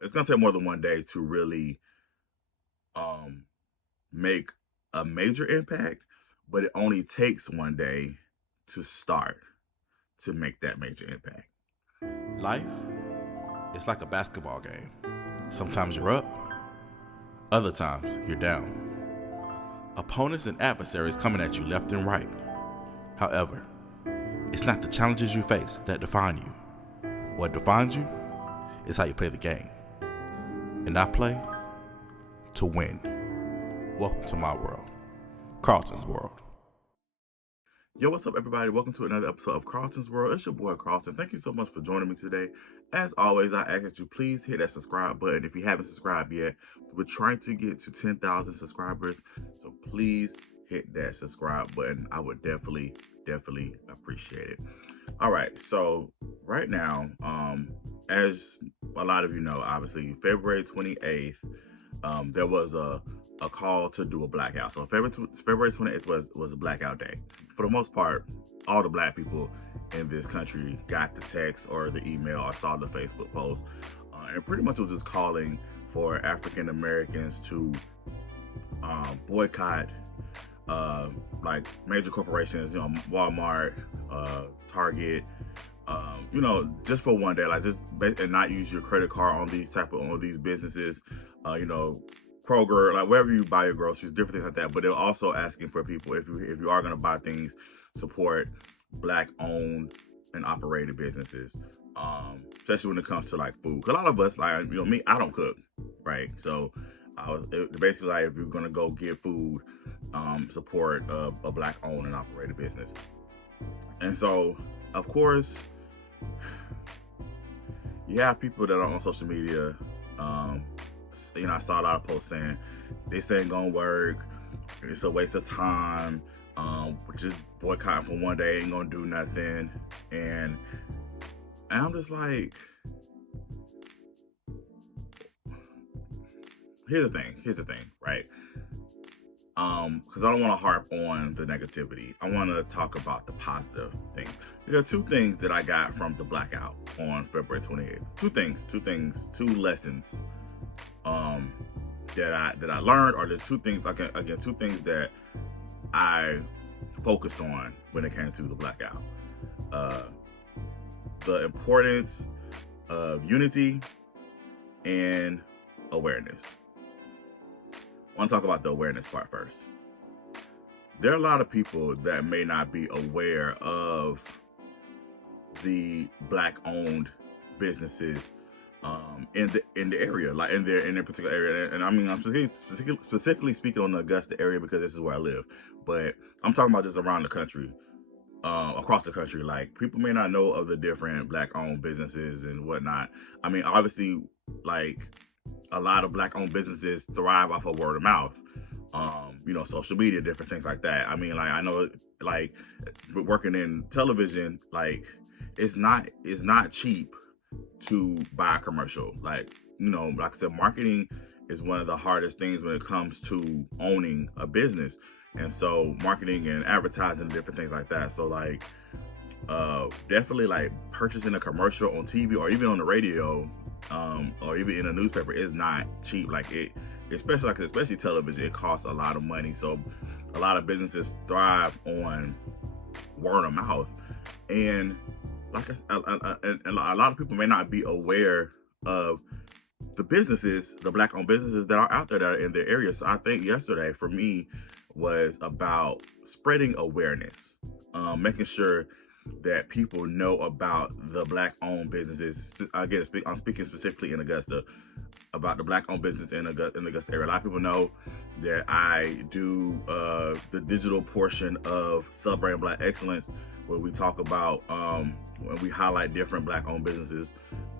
it's gonna take more than one day to really make a major impact, but it only takes one day to start to make that major impact. Life is like a basketball game. Sometimes you're up, other times you're down. Opponents and adversaries coming at you left and right. However, it's not the challenges you face that define you. What defines you is how you play the game. And I play to win. Welcome to my world, Carlton's World. Yo, what's up, everybody? Welcome to another episode of Carlton's World. It's your boy, Carlton. Thank you so much for joining me today. As always, I ask that you please hit that subscribe button if you haven't subscribed yet. We're trying to get to 10,000 subscribers, so please hit that subscribe button. I would definitely appreciate it. All right, so right now, as a lot of you know, obviously, February 28th, there was a call to do a blackout. So February 28th was a blackout day. For the most part, all the black people in this country got the text or the email or saw the Facebook post. And pretty much was just calling for African Americans to boycott like major corporations, Walmart, Target, just for one day, like and not use your credit card on these businesses, Kroger, like wherever you buy your groceries, different things like that. But they're also asking for people, if you are going to buy things, support Black owned and operated businesses, especially when it comes to like food. 'Cause a lot of us, like me, I don't cook, right? So basically like, if you're going to go get food, support a Black owned and operated business. And so, of course, you have people that are on social media. I saw a lot of posts saying this ain't gonna work, it's a waste of time, just boycotting for one day ain't gonna do nothing. And I'm just like, here's the thing, right? Because I don't want to harp on the negativity. I want to talk about the positive things. There are two things that I got from the blackout on February 28th. Two lessons that I learned, or there's two things that I focused on when it came to the blackout. The importance of unity and awareness. I want to talk about the awareness part first. There are a lot of people that may not be aware of the Black owned businesses in the area, like in their particular area. And I mean, I'm specifically speaking on the Augusta area because this is where I live, but I'm talking about just around the country, across the country. Like, people may not know of the different Black owned businesses and whatnot. I mean, obviously, like, a lot of Black owned businesses thrive off of word of mouth, social media, different things like that. I mean, like, I know, like, working in television, like, it's not cheap to buy a commercial. Like I said, marketing is one of the hardest things when it comes to owning a business. And so marketing and advertising and different things like that. So like, definitely like purchasing a commercial on TV or even on the radio, or even in a newspaper is not cheap. Like especially television, it costs a lot of money. So a lot of businesses thrive on word of mouth. And like a lot of people may not be aware of the businesses, the Black owned businesses that are out there that are in their area. So I think yesterday for me was about spreading awareness, making sure that people know about the Black owned businesses. Again, I'm speaking specifically in Augusta about the Black owned business in the Augusta area. A lot of people know that I do the digital portion of Celebrating Black Excellence, where we talk about when we highlight different Black owned businesses,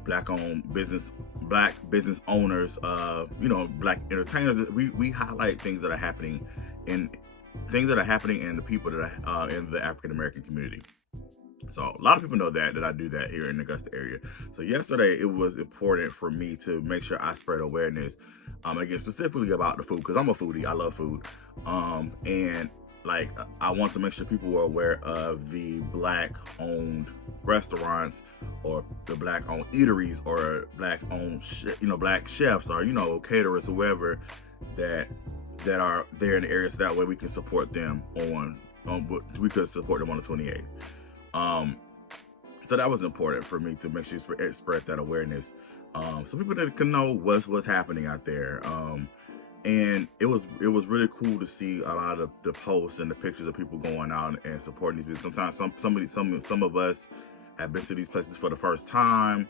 Black business owners, Black entertainers. We highlight things that are happening in the people that are in the African American community. So a lot of people know that I do that here in the Augusta area. So yesterday it was important for me to make sure I spread awareness, again, specifically about the food, because I'm a foodie. I love food. And like I want to make sure people are aware of the Black-owned restaurants or the Black-owned eateries or Black-owned, Black chefs or caterers, whoever that are there in the area, so that way we can support them we could support them on the 28th. So that was important for me to make sure you spread that awareness, so people that can know what's happening out there. And it was really cool to see a lot of the posts and the pictures of people going out and supporting these. Sometimes some of us have been to these places for the first time,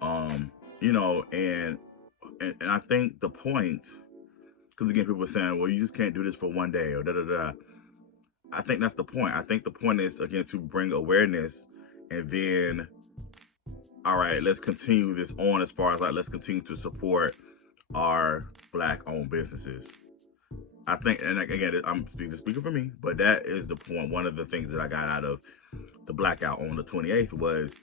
and I think the point, because again, people are saying, well, you just can't do this for one day or da da da. I think that's the point. I think the point is, again, to bring awareness, and then, all right, let's continue this on as far as like, let's continue to support our Black-owned businesses. I think, and again, I'm speaking for me, but that is the point. One of the things that I got out of the Blackout on the 28th was,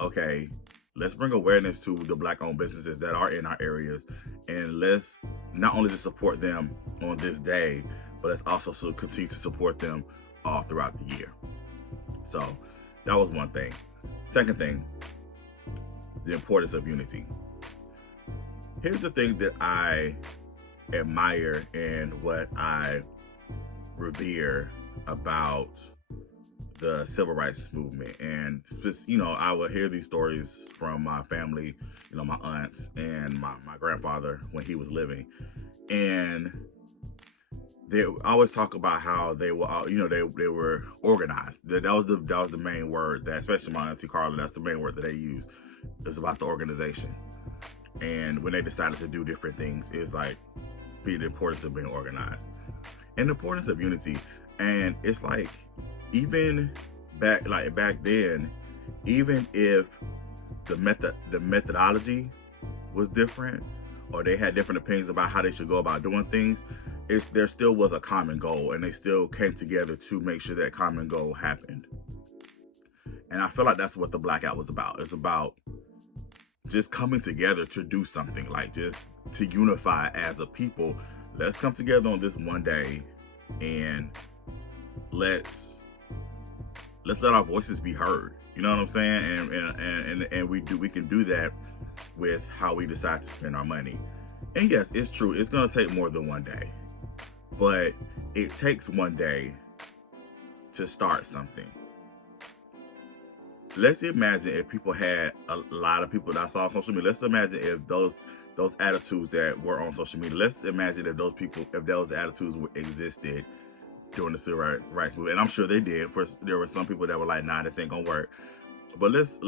okay, let's bring awareness to the Black-owned businesses that are in our areas, and let's not only just support them on this day, but let's also continue to support them all throughout the year. So that was one thing. Second thing, the importance of unity. Here's the thing that I admire and what I revere about the civil rights movement. And, I would hear these stories from my family, my aunts and my grandfather when he was living. And they always talk about how they were, they were organized. That was the main word that, especially my auntie Carla, that's the main word that they used. It was about the organization. And when they decided to do different things, it's like the importance of being organized and the importance of unity. And it's like, even back then, even if the methodology was different, or they had different opinions about how they should go about doing things, there still was a common goal, and they still came together to make sure that common goal happened. And I feel like that's what the Blackout was about. It's about just coming together to do something, like just to unify as a people. Let's come together on this one day, and let's let our voices be heard. You know what I'm saying? And we can do that with how we decide to spend our money. And yes, it's true, it's gonna take more than one day, but it takes one day to start something. Let's imagine if people had a lot of people that I saw on social media. Let's imagine if those attitudes that were on social media. Let's imagine if those attitudes existed during the civil rights movement, and I'm sure they did. First, there were some people that were like, "Nah, this ain't gonna work." But let's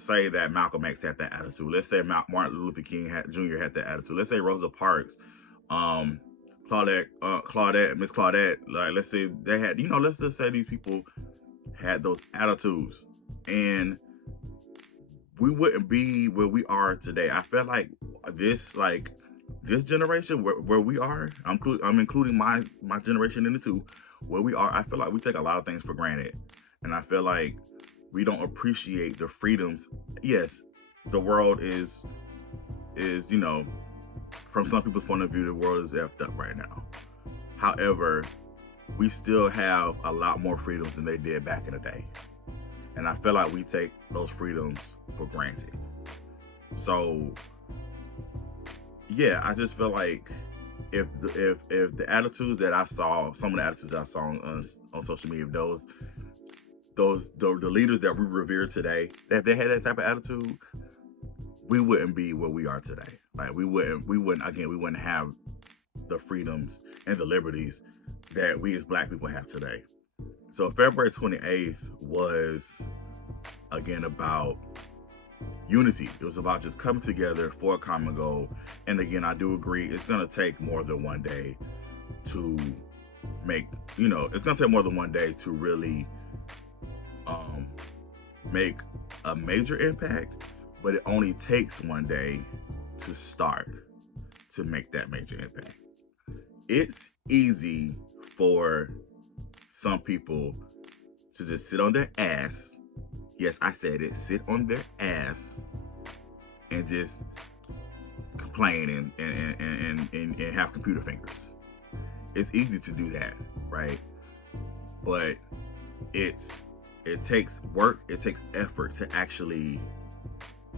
say that Malcolm X had that attitude. Let's say Martin Luther King Jr. had that attitude. Let's say Rosa Parks, Miss Claudette. Like, let's say they had, let's just say these people had those attitudes, and we wouldn't be where we are today. I feel like this generation where we are, I'm including my generation in it too, where we are, I feel like we take a lot of things for granted. And I feel like we don't appreciate the freedoms. Yes, the world is from some people's point of view, the world is effed up right now. However, we still have a lot more freedoms than they did back in the day. And I feel like we take those freedoms for granted. So yeah, I just feel like if the attitudes that I saw, some of the attitudes I saw on social media, the leaders that we revere today, if they had that type of attitude, we wouldn't be where we are today. Like we wouldn't have the freedoms and the liberties that we as Black people have today. So February 28th was, again, about unity. It was about just coming together for a common goal. And again, I do agree, it's going to take more than one day to make, it's going to take more than one day to really make a major impact, but it only takes one day to start to make that major impact. It's easy for some people to just sit on their ass. Yes, I said it, sit on their ass and just complain and have computer fingers. It's easy to do that, right? but it takes work, it takes effort to actually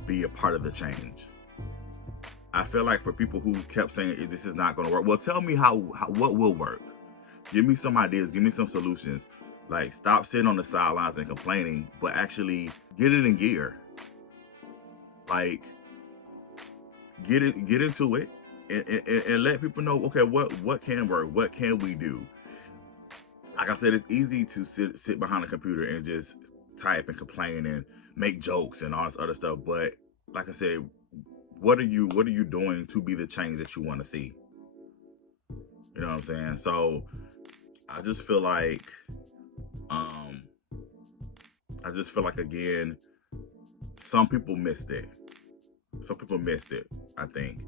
be a part of the change. I feel like for people who kept saying this is not going to work, well, tell me how what will work. Give me some ideas, give me some solutions. Like, stop sitting on the sidelines and complaining, but actually get it in gear. Like, get into it, and let people know, okay, what can work, what can we do. Like I said, it's easy to sit behind a computer and just type and complain and make jokes and all this other stuff. But like I said, what are you doing to be the change that you want to see? You know what I'm saying? So I just feel like, again, some people missed it. I think.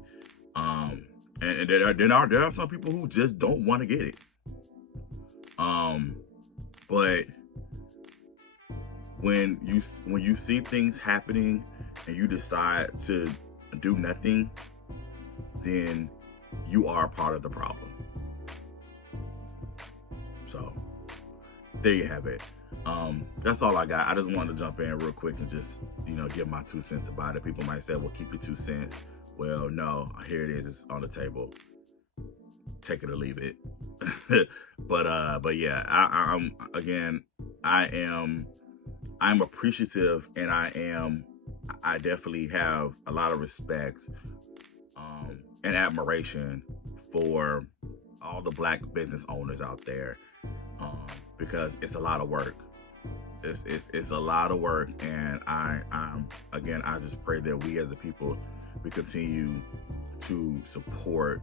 And there are some people who just don't want to get it. But when you see things happening and you decide to do nothing, then you are part of the problem. So there you have it. That's all I got. I just wanted to jump in real quick and just, give my 2 cents about it. People might say, well, keep your 2 cents. Well, no, here it is. It's on the table. Take it or leave it. but yeah, I'm appreciative, and I definitely have a lot of respect and admiration for all the Black business owners out there, because it's a lot of work. It's a lot of work, and I just pray that we as a people, we continue to support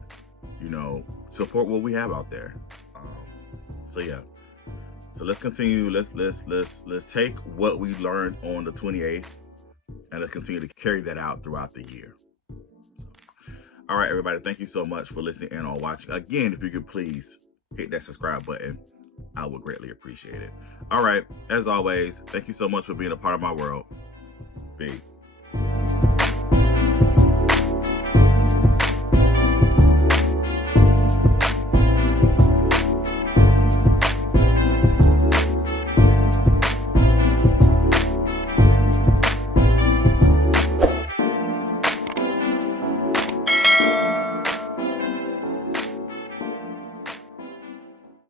what we have out there. So yeah. So let's continue. Let's take what we learned on the 28th, and let's continue to carry that out throughout the year. So, all right, everybody. Thank you so much for listening and or watching. Again, if you could please hit that subscribe button, I would greatly appreciate it. All right. As always, thank you so much for being a part of my world. Peace.